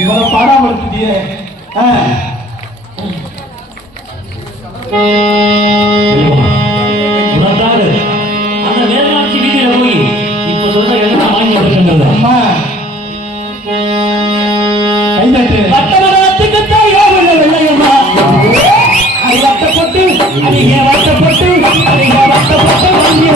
இவரை பாடாம எடுத்துட்டியே. அந்த வேலாட்சி வீதியில போய் இப்ப சொல்ற எல்லாம் வாங்கி அம்மா கைதட்டு பட்டவரத்துக்கு தாயோட வெள்ளையம்மா அது வட்டப்பட்டு அது ஏன் வட்டப்பட்டு அது ஏன் வட்டப்பட்டு வாங்கி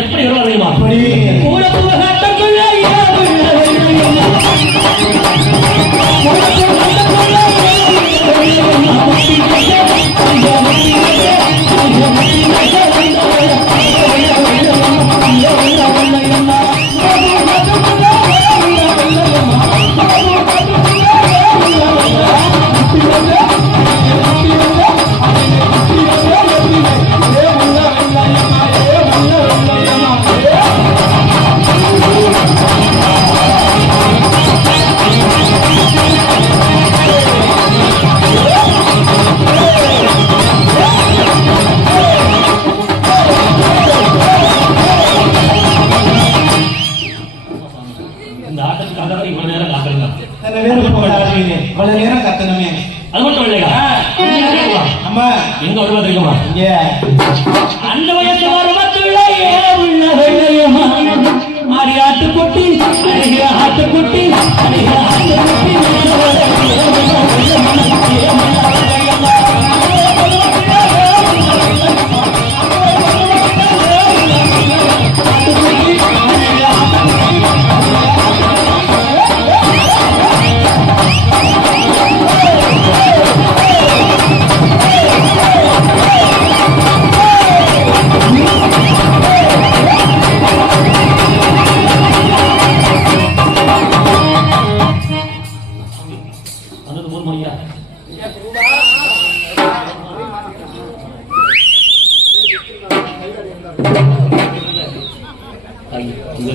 எப்படி வருவாங்க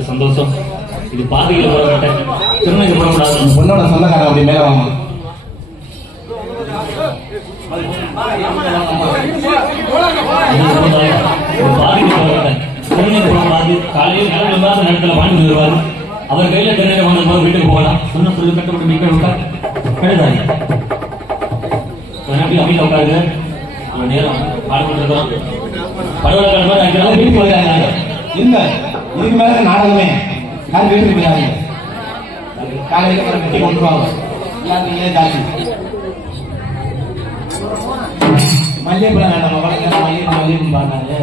சந்தோஷம். இது பாதையில் போடப்பட்ட திருநங்கை போடக்கூடாது. பொண்ணோட சொந்தக்காரன் அப்படி மேல வாங்க. பாதையில் போடப்பட்ட திருநங்கை போடக்கூடாது. காலையில் கிளம்பி நேரத்தில் வாங்கி வருவார். அவர் கையில திருநங்கை வாங்க போது வீட்டுக்கு போகலாம். சொன்ன சொல்லி கட்டப்பட்டு மீட்க விட்டார் கழுதாரி அவையில் உட்காருங்க. நேரம் பாடுபட்டு படவள கிழமை வீட்டுக்கு வருகிறாங்க. இல்ல இதுக்கு மேல நாடகமே யாரும் வீட்டுக்கு போயாங்க. காலையில கட்டி கொண்டு வாங்க. யாருக்கீங்களே ஜாஸ்தி மல்லிகைப்பழம் வேண்டாம். வளர்க்க மல்லிகைப்பழம் பாருங்க.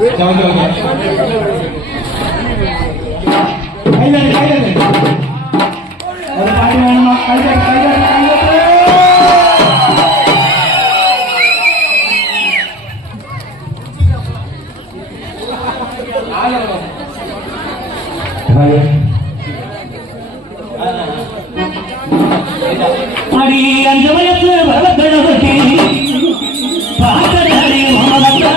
ஒரு பாட்டு வேணுமா? கைதட்டு கைதட்டு கைதட்டு. 5 வயசு வரத்தழகட்டி பாக்கடாடி மாமலத்தா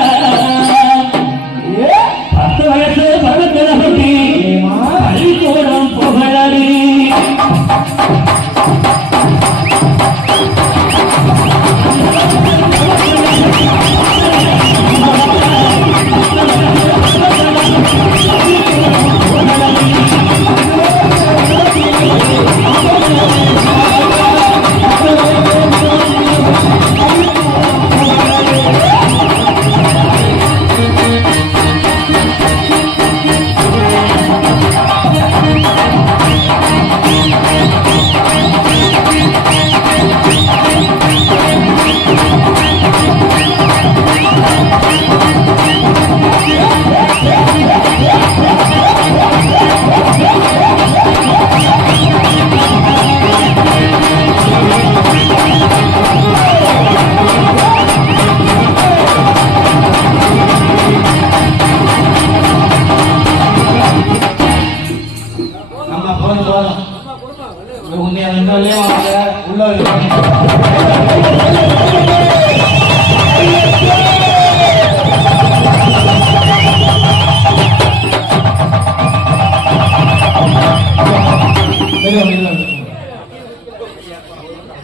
10 வயசு வரத்தழகட்டி பள்ளிக்கூடம் புகழடி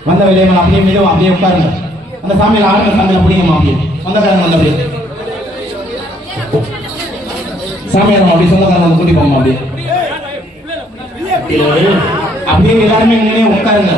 வந்த வெளியமன் அப்படியே மெதுவா அப்படியே உட்காருங்க. அந்த சாமியில் ஆளுங்க சாமியில பிடிங்கம்மா அப்படியே சொந்தக்காரங்க வந்து அப்படியே சாமியார் அப்படியே சொந்தக்காரங்க வந்து கூட்டி போமா அப்படியே எல்லாருமே உட்காருங்க.